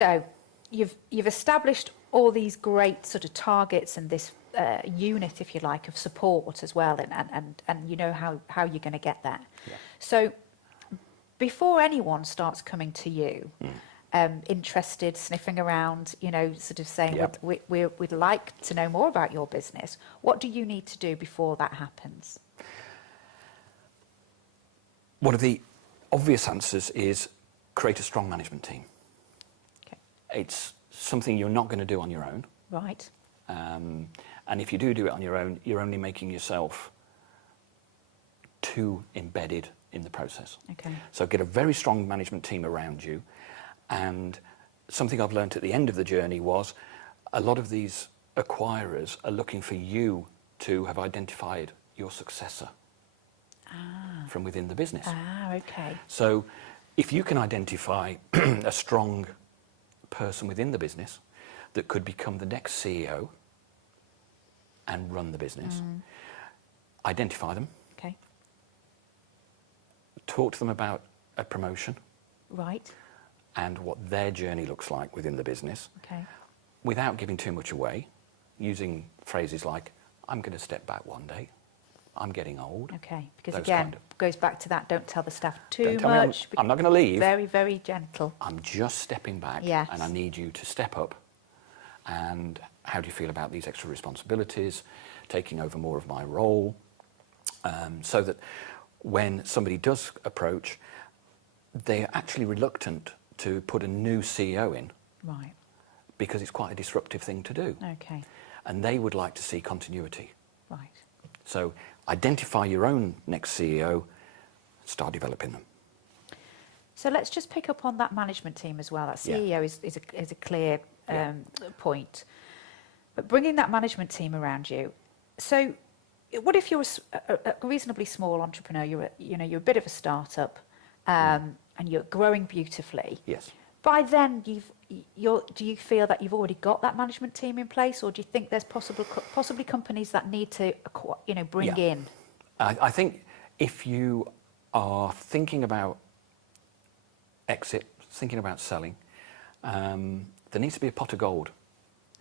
So you've established all these great sort of targets and this unit, if you like, of support as well, and you know how you're going to get there. Yeah. So before anyone starts coming to you, interested, sniffing around, you know, sort of saying, Yep. we'd like to know more about your business, what do you need to do before that happens? One of the obvious answers is create a strong management team. Okay. It's something you're not going to do on your own. Right. And if you do it on your own, you're only making yourself too embedded in the process. Okay. So get a very strong management team around you. And something I've learned at the end of the journey was a lot of these acquirers are looking for you to have identified your successor from within the business. Okay. So if you can identify a strong person within the business that could become the next CEO and run the business, identify them, Okay. talk to them about a promotion Right. and what their journey looks like within the business Okay. without giving too much away, using phrases like, I'm going to step back one day, I'm getting old. Okay. Because Those again, kind of- goes back to that, don't tell the staff too Don't tell me much. I'm not going to leave. Very, very gentle. I'm just stepping back, Yes. and I need you to step up. And how do you feel about these extra responsibilities, taking over more of my role, so that when somebody does approach, they're actually reluctant to put a new CEO in Right. because it's quite a disruptive thing to do. Okay. And they would like to see continuity. Right. So identify your own next CEO, start developing them. So let's just pick up on that management team as well. That Yeah. CEO is a clear Yeah. point. But bringing that management team around you. So what if you're a reasonably small entrepreneur? You're a bit of a startup, and you're growing beautifully. Yes. By then, do you feel that you've already got that management team in place, or do you think there's possibly companies that need to bring Yeah. in? I think if you are thinking about exit, thinking about selling, there needs to be a pot of gold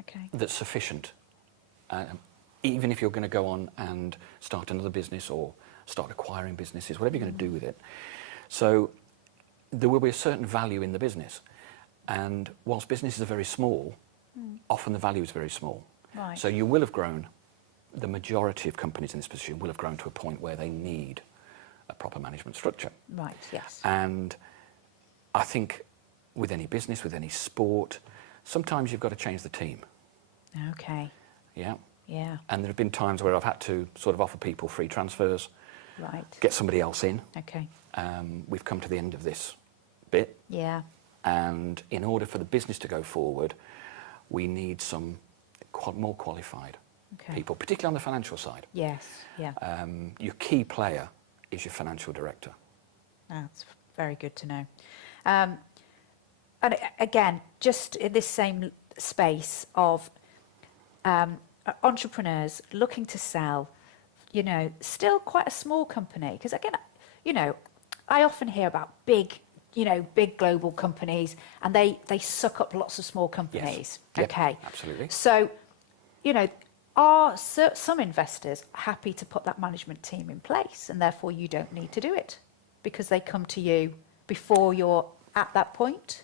Okay. that's sufficient. Even if you're going to go on and start another business or start acquiring businesses, whatever you're going to do with it. So there will be a certain value in the business. And whilst businesses are very small, often the value is very small. Right. So you will have grown, the majority of companies in this position will have grown to a point where they need a proper management structure. Right. Yes. And I think with any business, with any sport, sometimes you've got to change the team. Okay. Yeah. Yeah. And there have been times where I've had to sort of offer people free transfers, Right. get somebody else in. Okay. We've come to the end of this bit. Yeah. And in order for the business to go forward, we need some more qualified Okay. people, particularly on the financial side. Yes. Yeah. Your key player is your financial director. That's very good to know. And again, just in this same space of entrepreneurs looking to sell, still quite a small company. Because again, I often hear about big global companies, and they suck up lots of small companies. Yep, Okay. absolutely. So, are some investors happy to put that management team in place, and therefore you don't need to do it because they come to you before you're at that point?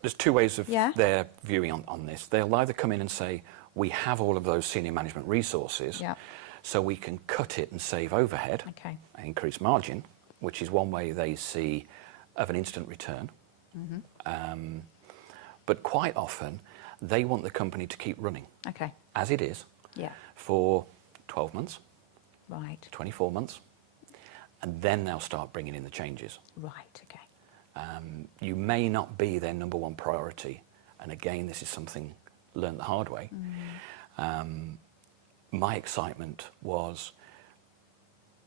There's two ways of Yeah. their viewing on this. They'll either come in and say, we have all of those senior management resources, Yeah. so we can cut it and save overhead Okay. and increase margin, which is one way they see of an instant return. But quite often, they want the company to keep running Okay. as it is Yeah. for 12 months, Right. 24 months, and then they'll start bringing in the changes. Right. Okay. You may not be their number one priority, and again, this is something learned the hard way. My excitement was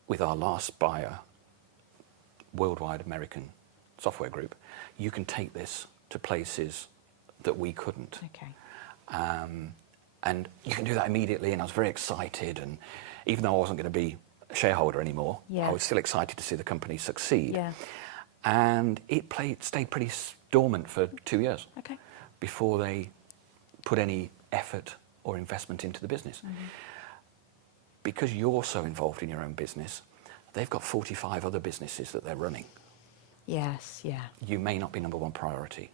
with our last buyer, Worldwide American Software Group, you can take this to places that we couldn't. Okay. And you can do that immediately, and I was very excited, and even though I wasn't going to be a shareholder anymore, Yeah. I was still excited to see the company succeed. Yeah. And it stayed pretty dormant for 2 years Okay. before they put any effort or investment into the business. Because you're so involved in your own business, they've got 45 other businesses that they're running. Yes, yeah. You may not be number one priority.